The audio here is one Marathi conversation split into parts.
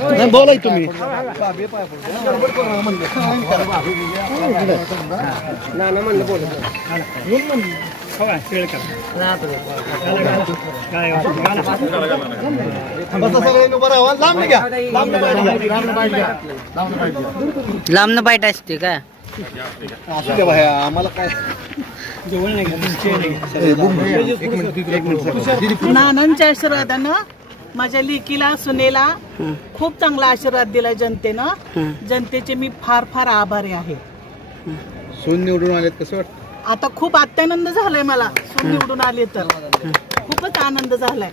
नाही बोलाय तुम्ही नाही नाही. लांबनं बाईट असते का असू भाया आम्हाला काय एक मिनिट एक मिनिट नानांच्या आशीर्वादानं माझ्या लेकीला सुनेला खूप चांगला आशीर्वाद दिला जनतेनं. जनतेचे मी फार फार आभारी आहे. सून निवडून आलेत कसं वाटतं? आता खूप अत्यानंद झालाय मला. सून निवडून आले तर. खूपच आनंद झालाय.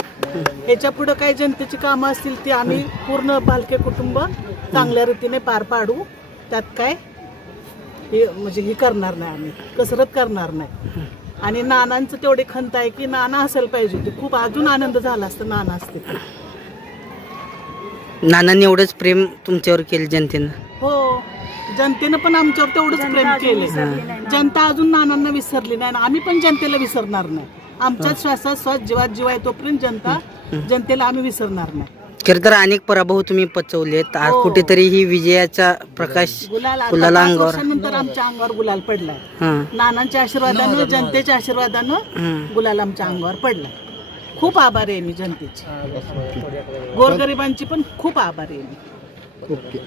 याच्यापुढे काही जनतेची कामं असतील ती आम्ही पूर्ण बालके कुटुंब चांगल्या रीतीने पार पाडू. त्यात काय? हे म्हणजे हे करणार नाही आम्ही. कसरत करणार नाही. आणि नानांचं तेवढी खंत आहे की नाना असायला पाहिजे होते. खूप अजून आनंद झाला असतं नाना असते तर. नानांनी एवढंच प्रेम तुमच्यावर केलं जनतेनं? हो. जनतेनं पण आमच्यावर तेवढंच प्रेम केले जनता अजून नानांना विसरली नाही आणि आम्ही पण जनतेला विसरणार नाही. आमच्या श्वासात श्वास जीवात जीव आहे तोपर्यंत जनता जनतेला आम्ही विसरणार नाही. खरं तर अनेक पराभव तुम्ही पचवलेत. आज हो. कुठेतरी ही विजयाचा प्रकाश गुलाल आता गुलाल पाच अंगावर. वर्षानंतर आमच्या अंगावर गुलाल पडलाय. हा. नानांच्या आशीर्वादानं जनतेच्या आशीर्वादानं. गुलाल आमच्या अंगावर पडलाय. खूप आभारी आहे मी जनतेची. गोरगरिबांची पण खूप आभारी आहे मी. ओके.